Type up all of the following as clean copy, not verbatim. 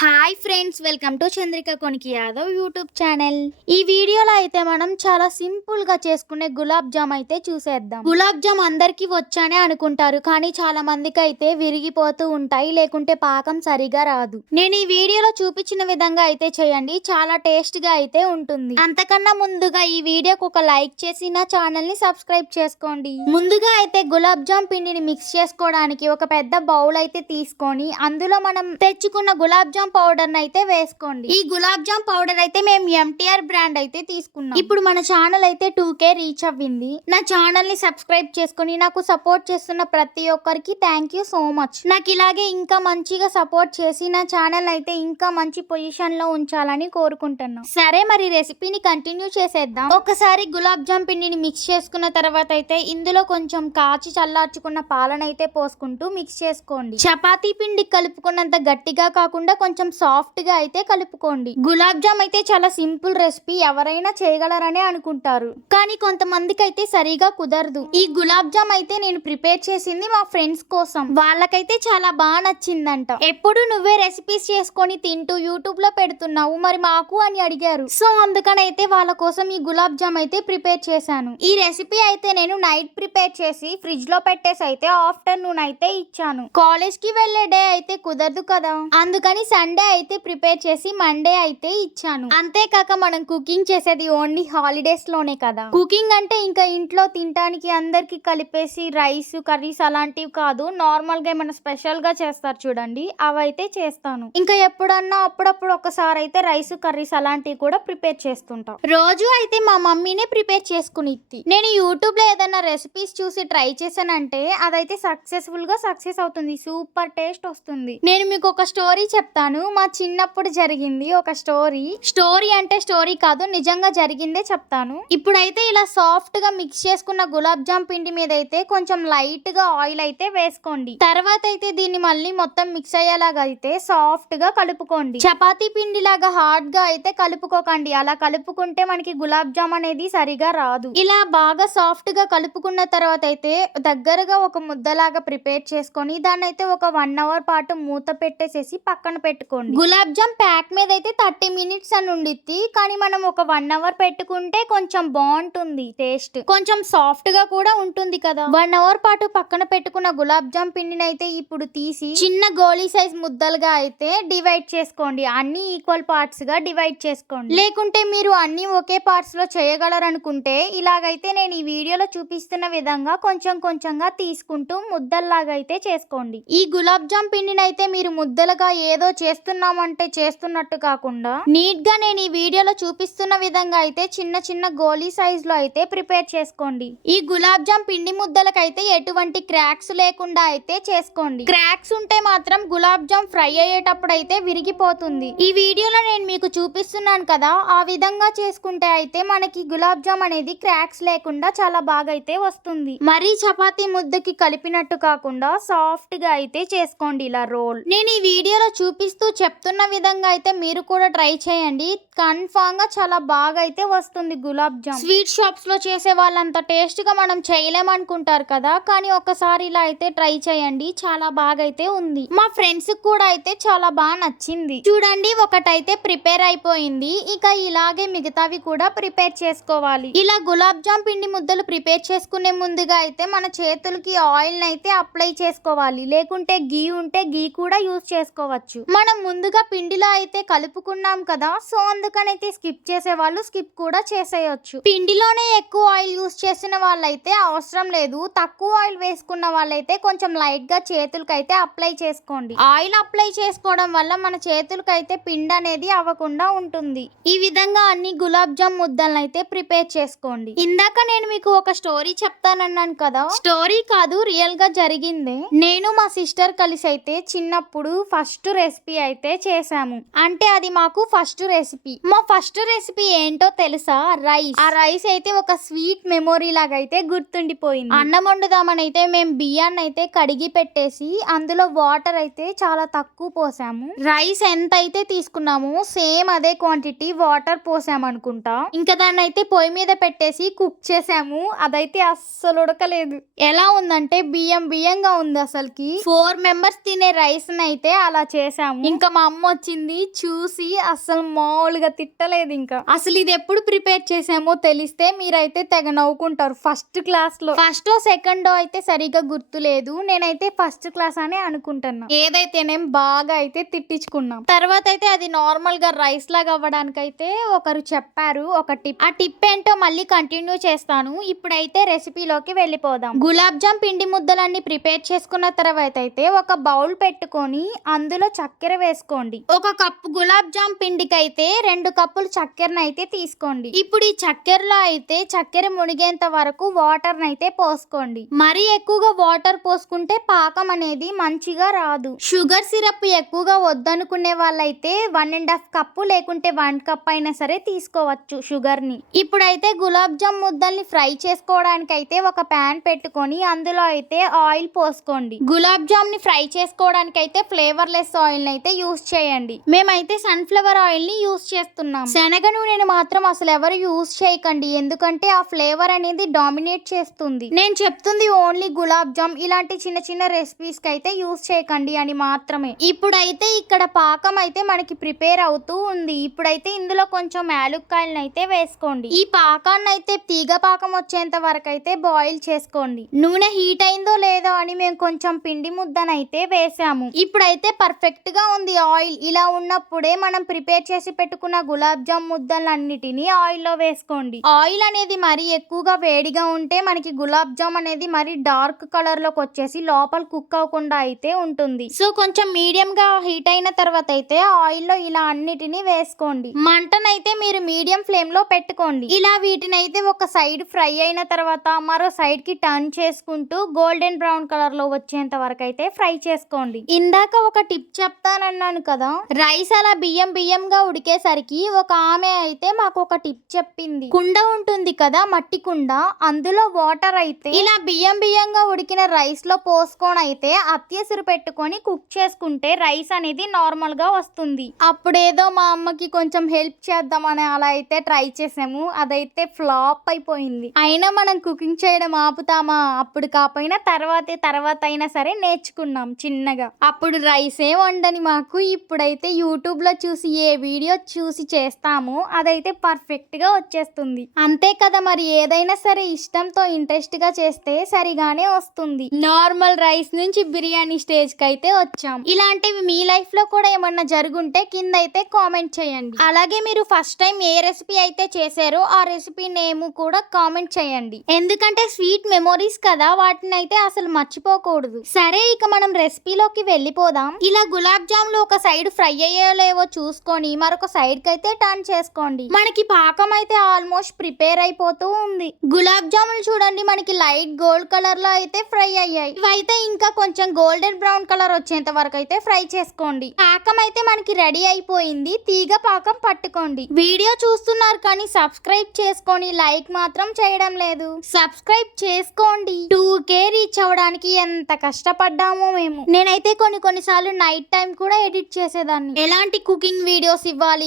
Hi friends, welcome to Chandrika Koniki Yadav YouTube channel. ఈ వీడియోలో అయితే మనం చాలా సింపుల్ గా చేసుకునే గులాబ్ జామ్ అయితే చూసేద్దాం. గులాబ్ జామ్ అందరికి వచ్చానే అనుకుంటారు, కానీ చాలా మందికి అయితే విరిగిపోతూ ఉంటాయి, లేకుంటే పాకం సరిగా రాదు. నేను ఈ వీడియోలో చూపించిన విధంగా అయితే చేయండి, చాలా టేస్ట్ గా అయితే ఉంటుంది. అంతకన్నా ముందుగా ఈ వీడియోకి ఒక లైక్ చేసి నా ఛానల్ ని సబ్స్క్రైబ్ చేసుకోండి. ముందుగా అయితే గులాబ్ జామ్ పిండిని మిక్స్ చేసుకోవడానికి ఒక పెద్ద బౌల్ అయితే తీసుకొని అందులో మనం తెచ్చుకున్న గులాబ్ జామ్ పౌడర్ అయితే వేసుకోండి. ఈ గులాబ్ జామ్ పౌడర్ అయితే మేము ఎంటీఆర్ బ్రాండ్ అయితే తీసుకున్నాం. ఇప్పుడు మన ఛానల్ అయితే 2K రీచ్ అవ్వింది. నా ఛానల్ ని సబ్స్క్రైబ్ చేసుకుని నాకు సపోర్ట్ చేస్తున్న ప్రతి ఒక్కరికి థ్యాంక్ యూ సో మచ్. నాకు ఇలాగే ఇంకా మంచిగా సపోర్ట్ చేసి నా ఛానల్ అయితే ఇంకా మంచి పొజిషన్ లో ఉంచాలని కోరుకుంటున్నాను. సరే, మరి రెసిపీని కంటిన్యూ చేసేద్దాం. ఒకసారి గులాబ్ జామ్ పిండిని మిక్స్ చేసుకున్న తర్వాత అయితే ఇందులో కొంచెం కాచి చల్లార్చుకున్న పాలనైతే పోసుకుంటూ మిక్స్ చేసుకోండి. చపాతీ పిండి కలుపుకున్నంత గట్టిగా కాకుండా కొంచెం సాఫ్ట్ గా అయితే కలుపుకోండి. గులాబ్ జామ్ అయితే చాలా సింపుల్ రెసిపీ, ఎవరైనా చేయగలరనే అనుకుంటారు, కానీ కొంతమందికి అయితే సరిగా కుదరదు. ఈ గులాబ్ జామ్ అయితే నేను ప్రిపేర్ చేసింది మా ఫ్రెండ్స్ కోసం. వాళ్ళకైతే చాలా బాగా నచ్చిందంట. ఎప్పుడు నువ్వే రెసిపీస్ చేసుకొని తింటూ యూట్యూబ్ లో పెడుతున్నావు, మరి మాకు అని అడిగారు. సో అందుకనైతే వాళ్ళ కోసం ఈ గులాబ్ జామ్ అయితే ప్రిపేర్ చేశాను. ఈ రెసిపీ అయితే నేను నైట్ ప్రిపేర్ చేసి ఫ్రిడ్జ్ లో పెట్టేసి అయితే ఆఫ్టర్నూన్ అయితే ఇచ్చాను. కాలేజ్ కి వెళ్లే డే అయితే కుదరదు కదా, అందుకని సండే అయితే ప్రిపేర్ చేసి మండే అయితే ఇచ్చాను. అంతేకాక మనం కుకింగ్ చేసేది ఓన్లీ హాలిడేస్ లోనే కదా. కుకింగ్ అంటే ఇంకా ఇంట్లో తినడానికి అందరికి కలిపేసి రైస్ కర్రీస్ అలాంటివి కాదు, నార్మల్ గా ఏమైనా స్పెషల్ గా చేస్తారు చూడండి, అవైతే చేస్తాను. ఇంకా ఎప్పుడన్నా అప్పుడప్పుడు ఒకసారి అయితే రైస్ కర్రీస్ అలాంటివి కూడా ప్రిపేర్ చేస్తుంటాం. రోజు అయితే మా మమ్మీనే ప్రిపేర్ చేసుకుని ఇచ్చి, నేను యూట్యూబ్ లో ఏదైనా రెసిపీస్ చూసి ట్రై చేశానంటే అదైతే సక్సెస్ఫుల్ గా సక్సెస్ అవుతుంది, సూపర్ టేస్ట్ వస్తుంది. నేను మీకు ఒక స్టోరీ చెప్తాను. మా చిన్నప్పుడు జరిగింది ఒక స్టోరీ అంటే స్టోరీ కాదు, నిజంగా జరిగిందే చెప్తాను. ఇప్పుడైతే ఇలా సాఫ్ట్ గా మిక్స్ చేసుకున్న గులాబ్ జామ్ పిండి మీద అయితే కొంచెం లైట్ గా ఆయిల్ అయితే వేసుకోండి. తర్వాత అయితే దీన్ని మళ్ళీ మొత్తం మిక్స్ అయ్యేలాగా అయితే సాఫ్ట్ గా కలుపుకోండి. చపాతీ పిండి లాగా హార్డ్ గా అయితే కలుపుకోకండి, అలా కలుపుకుంటే మనకి గులాబ్ జామ్ అనేది సరిగా రాదు. ఇలా బాగా సాఫ్ట్ గా కలుపుకున్న తర్వాత అయితే దగ్గరగా ఒక ముద్దలాగా ప్రిపేర్ చేసుకొని దాన్ని అయితే ఒక 1 అవర్ పాటు మూత పెట్టేసేసి పక్కన పెట్టుకోండి. గులాబ్ జామ్ ప్యాక్ మీద అయితే 30 మినిట్స్ అని ఉండిద్ది, కానీ మనం ఒక 1 అవర్ పెట్టుకుంటే కొంచెం బాగుంటుంది, టేస్ట్ కొంచెం సాఫ్ట్ గా కూడా ఉంటుంది కదా. 1 అవర్ పాటు పక్కన పెట్టుకున్న గులాబ్ జామ్ పిండిని అయితే ఇప్పుడు తీసి చిన్న గోళీ సైజ్ ముద్దలుగా అయితే డివైడ్ చేసుకోండి. అన్ని ఈక్వల్ పార్ట్స్ గా డివైడ్ చేసుకోండి. లేకుంటే మీరు అన్ని ఒకే పార్ట్స్ లో చేయగలరనుకుంటే ఇలాగైతే నేను ఈ వీడియోలో చూపిస్తున్న విధంగా కొంచెం కొంచెంగా తీసుకుంటూ ముద్దల్లాగా అయితే చేసుకోండి. ఈ గులాబ్ జామ్ పిండిని అయితే మీరు ముద్దలుగా ఏదో చేస్తున్నామంటే చేస్తున్నట్టు కాకుండా నీట్ గా నేను ఈ వీడియోలో చూపిస్తున్న విధంగా అయితే చిన్న చిన్న గోళీ సైజ్ లో అయితే ప్రిపేర్ చేసుకోండి. ఈ గులాబ్ జామ్ పిండి ముద్దలకైతే ఎటువంటి క్రాక్స్ లేకుండా అయితే చేసుకోండి. క్రాక్స్ ఉంటే మాత్రం గులాబ్ జామ్ ఫ్రై అయ్యేటప్పుడు అయితే విరిగిపోతుంది. ఈ వీడియోలో నేను మీకు చూపిస్తున్నాను కదా, ఆ విధంగా చేసుకుంటే అయితే మనకి గులాబ్ జామ్ అనేది క్రాక్స్ లేకుండా చాలా బాగా అయితే వస్తుంది. మరీ చపాతీ ముద్దకి కలిపినట్టు కాకుండా సాఫ్ట్ గా అయితే చేసుకోండి ఇలా రోల్. నేను ఈ వీడియోలో చూపిస్తూ చెప్తున్న విధంగా అయితే మీరు కూడా ట్రై చేయండి, కన్ఫామ్ గా చాలా బాగా అయితే వస్తుంది గులాబ్ జామ్. స్వీట్ షాప్స్ లో చేసే వాళ్ళంత టేస్ట్ గా మనం చేయలేమనుకుంటారు కదా, కానీ ఒకసారి ఇలా అయితే ట్రై చేయండి, చాలా బాగా అయితే ఉంది. మా ఫ్రెండ్స్ కూడా అయితే చాలా బాగా నచ్చింది. చూడండి, ఒకటైతే ప్రిపేర్ అయిపోయింది, ఇక ఇలాగే మిగతావి కూడా ప్రిపేర్ చేసుకోవాలి. ఇలా గులాబ్ జామ్ పిండి ముద్దలు ప్రిపేర్ చేసుకునే ముందుగా అయితే మన చేతులకి ఆయిల్ అయితే అప్లై చేసుకోవాలి, లేకుంటే గీ ఉంటే గీ కూడా యూజ్ చేసుకోవచ్చు. మనం ముందుగా పిండిలో అయితే కలుపుకున్నాం కదా, సో అందుకనైతే స్కిప్ చేసే వాళ్ళు స్కిప్ కూడా చేసేయచ్చు. పిండిలోనే ఎక్కువ ఆయిల్ యూజ్ చేసిన వాళ్ళైతే అవసరం లేదు, తక్కువ ఆయిల్ వేసుకున్న వాళ్ళైతే కొంచెం లైట్ గా చేతులకైతే అప్లై చేసుకోండి. ఆయిల్ అప్లై చేసుకోవడం వల్ల మన చేతులకైతే పిండి అనేది అవ్వకుండా ఉంటుంది. ఈ విధంగా అన్ని గులాబ్ జామ్ ముద్దలను అయితే ప్రిపేర్ చేసుకోండి. ఇందాక నేను మీకు ఒక స్టోరీ చెప్తానన్నాను కదా, స్టోరీ కాదు రియల్ గా జరిగిందే. నేను మా సిస్టర్ కలిసి అయితే చిన్నప్పుడు ఫస్ట్ రెసిపీ అయితే చేసాము. అంటే అది మాకు ఫస్ట్ రెసిపీ. మా ఫస్ట్ రెసిపీ ఏంటో తెలుసా? రైస్. ఆ రైస్ అయితే ఒక స్వీట్ మెమొరీ లాగా అయితే గుర్తుండిపోయింది. అన్నం వండుదామని అయితే మేము బియ్యాన్ని అయితే కడిగి పెట్టేసి అందులో వాటర్ అయితే చాలా తక్కువ పోసాము. రైస్ ఎంత అయితే తీసుకున్నామో సేమ్ అదే క్వాంటిటీ వాటర్ పోసాము అనుకుంటా. ఇంకా దాన్ని అయితే పొయ్యి మీద పెట్టేసి కుక్ చేసాము. అదైతే అస్సలు ఉడకలేదు. ఎలా ఉందంటే బియ్యంగా ఉంది అసలుకి. 4 మెంబర్స్ తినే రైస్ అయితే అలా చేసాము. ఇంకా మా అమ్మ వచ్చింది, చూసి అసలు మామూలుగా తిట్టలేదు. ఇంకా అసలు ఇది ఎప్పుడు ప్రిపేర్ చేసామో తెలిస్తే మీరైతే తెగ నవ్వుకుంటారు. ఫస్ట్ క్లాస్ లో ఫస్ట్ సెకండ్ అయితే సరిగా గుర్తులేదు, నేనైతే ఫస్ట్ క్లాస్ అని అనుకుంటున్నా. ఏదైతేనేం బాగా అయితే తిట్టించుకున్నాం. తర్వాత అయితే అది నార్మల్ గా రైస్ లాగా అవ్వడానికి అయితే ఒకరు చెప్పారు ఒక టిప్. ఆ టిప్ ఏంటో మళ్ళీ కంటిన్యూ చేస్తాను. ఇప్పుడైతే రెసిపీలోకి వెళ్ళిపోదాం. గులాబ్ జామ్ పిండి ముద్దలన్నీ ప్రిపేర్ చేసుకున్న తర్వాత అయితే ఒక బౌల్ పెట్టుకొని అందులో చక్కెర వేసుకోండి. ఒక కప్పు గులాబ్ జామ్ పిండికి అయితే 2 కప్పులు చక్కెరను అయితే తీసుకోండి. ఇప్పుడు ఈ చక్కెరలో అయితే చక్కెర మునిగేంత వరకు వాటర్ అయితే పోసుకోండి. మరీ ఎక్కువగా వాటర్ పోసుకుంటే పాకం అనేది మంచిగా రాదు. షుగర్ సిరప్ ఎక్కువగా వద్దనుకునే వాళ్ళైతే 1.5 కప్పు లేకుంటే 1 కప్ అయినా సరే తీసుకోవచ్చు షుగర్ ని. ఇప్పుడైతే గులాబ్ జామ్ ముద్దల్ని ఫ్రై చేసుకోవడానికి అయితే ఒక ప్యాన్ పెట్టుకొని అందులో అయితే ఆయిల్ పోసుకోండి. గులాబ్ జామ్ ని ఫ్రై చేసుకోవడానికి అయితే ఫ్లేవర్లెస్ ఆయిల్ అయితే యూస్ చేయండి. మేమైతే సన్ఫ్లవర్ ఆయిల్ ని యూస్ చేస్తున్నాం. శనగ నూనెని మాత్రం అసలు ఎవరు యూస్ చేయకండి, ఎందుకంటే ఆ ఫ్లేవర్ అనేది డామినేట్ చేస్తుంది. నేను చెప్తుంది ఓన్లీ గులాబ్ జామ్, ఇలాంటి చిన్న చిన్న రెసిపీస్ కి అయితే యూస్ చేయకండి అని మాత్రమే. ఇప్పుడైతే ఇక్కడ పాకం అయితే మనకి ప్రిపేర్ అవుతూ ఉంది. ఇప్పుడైతే ఇందులో కొంచెం యాలుక్కాయలను అయితే వేసుకోండి. ఈ పాకాన్ని అయితే తీగ పాకం వచ్చేంత వరకు అయితే బాయిల్ చేసుకోండి. నూనె హీట్ అయిందో లేదో అని మేము కొంచెం పిండి ముద్దనైతే వేసాము. ఇప్పుడైతే పర్ఫెక్ట్ గా ఉంది ఆయిల్. ఇలా ఉన్నప్పుడే మనం ప్రిపేర్ చేసి పెట్టుకున్న గులాబ్ జామ్ ముద్దలన్నిటిని ఆయిల్ లో వేసుకోండి. ఆయిల్ అనేది మరి ఎక్కువగా వేడిగా ఉంటే మనకి గులాబ్ జామ్ అనేది మరి డార్క్ కలర్ లోకి వచ్చేసి లోపల కుక్ అవ్వకుండా అయితే ఉంటుంది. సో కొంచెం మీడియం గా హీట్ అయిన తర్వాత అయితే ఆయిల్ లో ఇలా అన్నిటిని వేసుకోండి. మంటనైతే మీరు మీడియం ఫ్లేమ్ లో పెట్టుకోండి. ఇలా వీటినైతే ఒక సైడ్ ఫ్రై అయిన తర్వాత మరో సైడ్ కి టర్న్ చేసుకుంటూ గోల్డెన్ బ్రౌన్ కలర్ లో వచ్చేంత వరకు అయితే ఫ్రై చేసుకోండి. ఇందాక ఒక టిప్ చెప్తానన్నాను కదా, రైస్ అలా బియ్యంగా ఉడికేసరికి ఒక ఆమె అయితే మాకు ఒక టిప్ చెప్పింది. కుండ ఉంటుంది కదా, మట్టి కుండ, అందులో వాటర్ అయితే ఇలా బియ్యంగా ఉడికిన రైస్ లో పోసుకొని అయితే అత్యసురు పెట్టుకొని కుక్ చేసుకుంటే రైస్ అనేది నార్మల్ గా వస్తుంది. అప్పుడేదో మా అమ్మకి కొంచెం హెల్ప్ చేద్దామని అలా అయితే ట్రై చేసాము. అదైతే ఫ్లాప్ అయిపోయింది. అయినా మనం కుకింగ్ చేయడం ఆపుతామా? అప్పుడు కాకపోయినా తర్వాత అయినా సరే నేర్చుకున్నాం చిన్నగా. అప్పుడు రైసే వండని మాకు ఇప్పుడైతే యూట్యూబ్ లో చూసి ఏ వీడియో చూసి చేస్తామో అదైతే పర్ఫెక్ట్ గా వచ్చేస్తుంది. అంతే కదా, మరి ఏదైనా సరే ఇష్టంతో ఇంట్రెస్ట్ గా చేస్తే సరిగానే వస్తుంది. నార్మల్ రైస్ నుంచి బిర్యానీ స్టేజ్ కి అయితే వచ్చాం. ఇలాంటివి మీ లైఫ్ లో కూడా ఏమన్నా జరుగుంటే కింద అయితే కామెంట్ చేయండి. అలాగే మీరు ఫస్ట్ టైం ఏ రెసిపీ అయితే చేశారో ఆ రెసిపీ నేమ్ కూడా కామెంట్ చేయండి. ఎందుకంటే స్వీట్ మెమోరీస్ కదా, వాటిని అయితే అసలు మర్చిపోకూడదు. సరే, ఇక మనం రెసిపీలోకి వెళ్ళిపోదాం. ఇలా గులాబ్ జామ్ లో ఒక సైడ్ ఫ్రై అయ్యేలేవో చూసుకొని మరొక సైడ్ కి అయితే టర్న్ చేసుకోండి. మనకి పాకం అయితే ఆల్మోస్ట్ ప్రిపేర్ అయిపోతూ ఉంది. గులాబ్ జాములు చూడండి మనకి లైట్ గోల్డ్ కలర్ లో అయితే ఫ్రై అయ్యాయి. ఇవైతే ఇంకా కొంచెం గోల్డెన్ బ్రౌన్ కలర్ వచ్చేంత వరకు అయితే ఫ్రై చేసుకోండి. పాకం అయితే మనకి రెడీ అయిపోయింది. తీగ పాకం పట్టుకోండి. వీడియో చూస్తున్నారు కానీ సబ్స్క్రైబ్ చేసుకొని లైక్ మాత్రం చేయడం లేదు. సబ్స్క్రైబ్ చేసుకోండి. 2K రీచ్ అవ్వడానికి ఎంత కష్టపడ్డామో మేము. నేనైతే కొన్నిసార్లు నైట్ టైం కూడా ఎడిట్ చేసేదాన్ని. ఎలాంటి కుకింగ్ వీడియోస్ ఇవ్వాలి,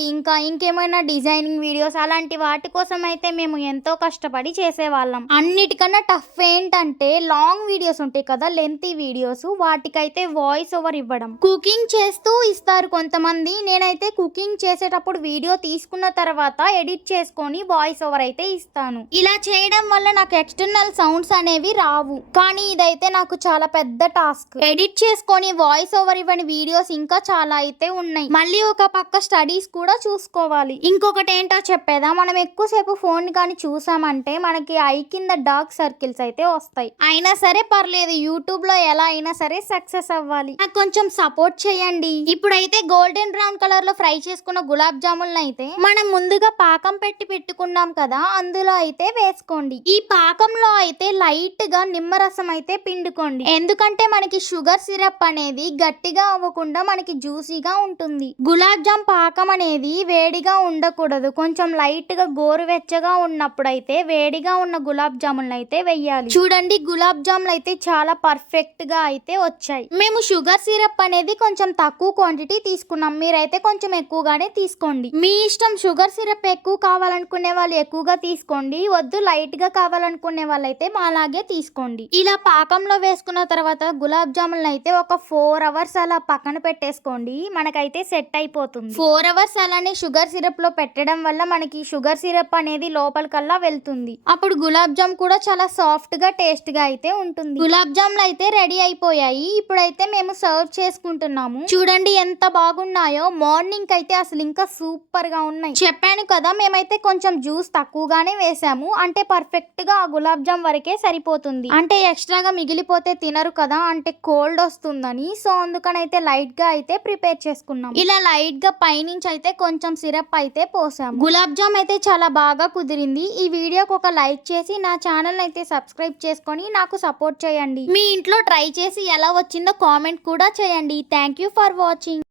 ఇంకేమైనా డిజైనింగ్ వీడియోస్, అలాంటి వాటి కోసం అయితే మేము ఎంతో కష్టపడి చేసేవాళ్ళం. అన్నిటికన్నా టఫ్ ఏంటంటే లాంగ్ వీడియోస్ ఉంటాయి కదా, లెంతీ వీడియోస్, వాటికైతే వాయిస్ ఓవర్ ఇవ్వడం. కుకింగ్ చేస్తూ ఇస్తారు కొంతమంది. నేనైతే కుకింగ్ చేసేటప్పుడు వీడియో తీసుకున్న తర్వాత ఎడిట్ చేసుకొని వాయిస్ ఓవర్ అయితే ఇస్తాను. ఇలా చేయడం వల్ల నాకు ఎక్స్టర్నల్ సౌండ్స్ అనేవి రావు. కానీ ఇదైతే నాకు చాలా పెద్ద టాస్క్. ఎడిట్ చేసుకొని వాయిస్ ఓవర్ ఇవ్వని వీడియోస్ ఇంకా చాలా అయితే ఉన్నాయి. మళ్ళీ ఒక పక్క స్టడీస్ కూడా చూసుకోవాలి. ఇంకొకటి ఏంటో చెప్పేదా, మనం ఎక్కువసేపు ఫోన్ కానీ చూసామంటే మనకి ఐ కింద డార్క్ సర్కిల్స్ అయితే వస్తాయి. అయినా సరే పర్లేదు, యూట్యూబ్ లో ఎలా అయినా సరే సక్సెస్ అవ్వాలి. నాకు కొంచెం సపోర్ట్ చేయండి. ఇప్పుడైతే గోల్డెన్ బ్రౌన్ కలర్ లో ఫ్రై చేసుకున్న గులాబ్ జాములను అయితే మనం ముందుగా పాకం పెట్టుకున్నాం కదా, అందులో అయితే వేసుకోండి. ఈ పాకంలో అయితే లైట్ గా నిమ్మరసం అయితే పిండుకోండి. ఎందుకంటే మనకి షుగర్ సిరప్ అనేది గట్టిగా అవ్వకుండా మనకి జ్యూసీగా ఉంటుంది. గులాబ్ జామ్ పాకం అనేది వేడిగా ఉండకూడదు. కొంచెం లైట్ గా గోరువెచ్చగా ఉన్నప్పుడు అయితే వేడిగా ఉన్న గులాబ్ జాములను అయితే వెయ్యాలి. చూడండి, గులాబ్ జాములు అయితే చాలా పర్ఫెక్ట్ గా అయితే వచ్చాయి. మేము షుగర్ సిరప్ అనేది కొంచెం తక్కువ క్వాంటిటీ తీసుకున్నాం. మీరైతే కొంచెం ఎక్కువగానే తీసుకోండి. మీ ఇష్టం. షుగర్ సిరప్ ఎక్కువ కావాలనుకునే వాళ్ళు ఎక్కువగా తీసుకోండి, వద్దు లైట్ గా కావాలనుకునే వాళ్ళైతే అలాగే తీసుకోండి. ఇలా పాకంలో వేసుకున్న తర్వాత గులాబ్ జాములను అయితే ఒక 4 hours అలా పక్కన చేసుకోండి, మనకైతే సెట్ అయిపోతుంది. 4 అవర్స్ అలానే షుగర్ సిరప్ లో పెట్టడం వల్ల మనకి షుగర్ సిరప్ అనేది లోపలికల్లా వెళ్తుంది. అప్పుడు గులాబ్ జామ్ కూడా చాలా సాఫ్ట్ గా టేస్ట్ గా అయితే ఉంటుంది. గులాబ్ జామ్లు అయితే రెడీ అయిపోయాయి. ఇప్పుడైతే మేము సర్వ్ చేసుకుంటున్నాము. చూడండి ఎంత బాగున్నాయో. మార్నింగ్ అయితే అసలు ఇంకా సూపర్ గా ఉన్నాయి. చెప్పాను కదా, మేమైతే కొంచెం జ్యూస్ తక్కువగానే వేసాము. అంటే పర్ఫెక్ట్ గా ఆ గులాబ్ జామ్ వరకే సరిపోతుంది. అంటే ఎక్స్ట్రాగా మిగిలిపోతే తినరు కదా, అంటే కోల్డ్ వస్తుందని. సో అందుకనైతే లైట్ గా అయితే ప్రిపేర్ చేసుకున్నాం. ఇలా లైట్ గా పైనుంచి అయితే కొంచెం సిరప్ అయితే పోసాము. గులాబ్ జామ్ అయితే చాలా బాగా కుదిరింది. ఈ వీడియోకి ఒక లైక్ చేసి నా ఛానల్ అయితే సబ్స్క్రైబ్ చేసుకొని నాకు సపోర్ట్ చేయండి. మీ ఇంట్లో ట్రై చేసి ఎలా వచ్చిందో కామెంట్ కూడా చేయండి. Thank you for watching.